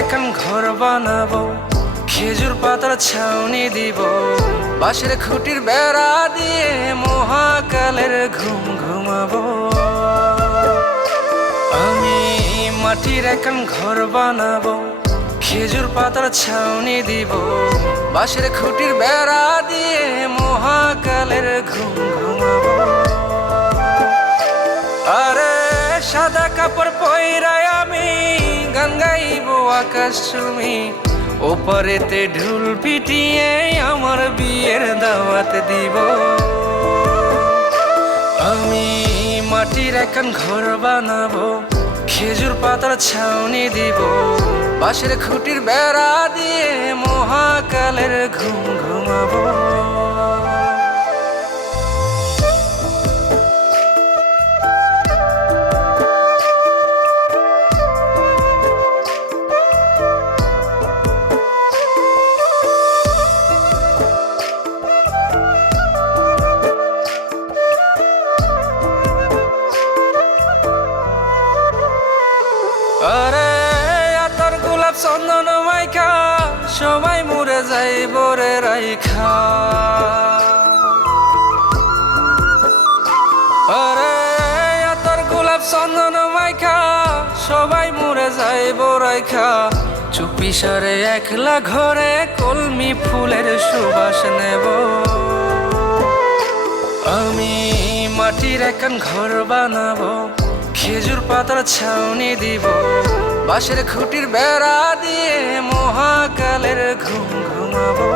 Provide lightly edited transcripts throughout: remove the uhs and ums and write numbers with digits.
এখন ঘর বানাবো, খেজুর পাতার ছাউনি দিব, বাঁশের খুঁটির বেড়া দিয়ে মহাকালের ঘুম ঘুমাবো। আমি মাটির এখন ঘর বানাবো, খেজুর পাতার ছাউনি দিব, বাঁশের খুঁটির বেড়া দিয়ে মহাকালের ঘুম ঘুমাবো। আরে সাদা কাপড় পইরায় আমি গান গাইবো আকাশ চুমি, ওপারেতে ঢোল পিটিয়ে আমার বিয়ের দাওয়াত দিব। আমি মাটির এখন ঘর বানাবো, খেজুর পাতার ছাউনি দিব, বাঁশের খুঁটির বেড়া দিয়ে মহাকালের ঘুম ঘুমাবো। আরে আতর গোলাপ চন্দন মাইখা সবাই মরে যাইব রে রাইখা। আরে আতর গোলাপ চন্দন মাইখা সবাই মরে যাইব রাইখা, চুপি সারে একলা ঘরে কলমি ফুলের সুবাস নেব। আমি মাটির এখন ঘর বানাবো, খেজুর পাতার ছাউনি দিব, বাঁশের খুঁটির বেড়া দিয়ে মহাকালের ঘুম ঘুমাবো।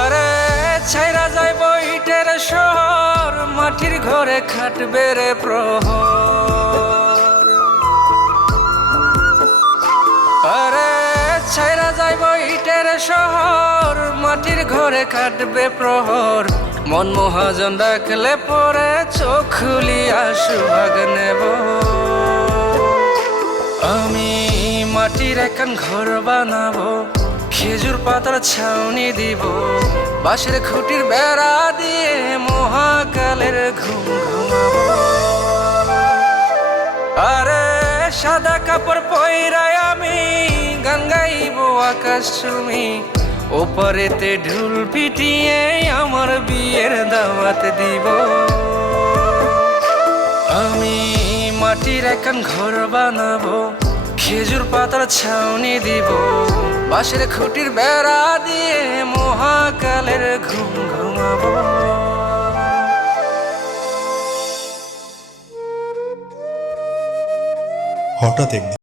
আরে ছাইরা যাইব ইটের শহর, মাটির ঘরে খাটবে রে প্রহর। আরে ছাইরা যাইব ইটের শহর, মাটির ঘরে খাটবে প্রহর, মন মহাজন ডাকলে পরে চোখ খুলিয়া সুভাগ নেব। আমি মাটির এখন ঘর বানাবো, খেজুর পাতার ছাউনি দিব, বাঁশের খুঁটির বেড়া দিয়ে মহাকালের ঘুম ঘুমাবো। আরে সাদা কাপড় পইরায় আমি গান গাইবো আকাশ চুমি, ওপারেতে ঢোল পিটিয়ে আমার বিয়ের দাওয়াত দিব। আমি মাটির এখন ঘর বানাবো, খেজুর পাতার ছাউনি দিব, বাঁশের খুঁটির বেড়া দিয়ে মহাকালের ঘুম ঘুমাবো। হঠাৎ একদিন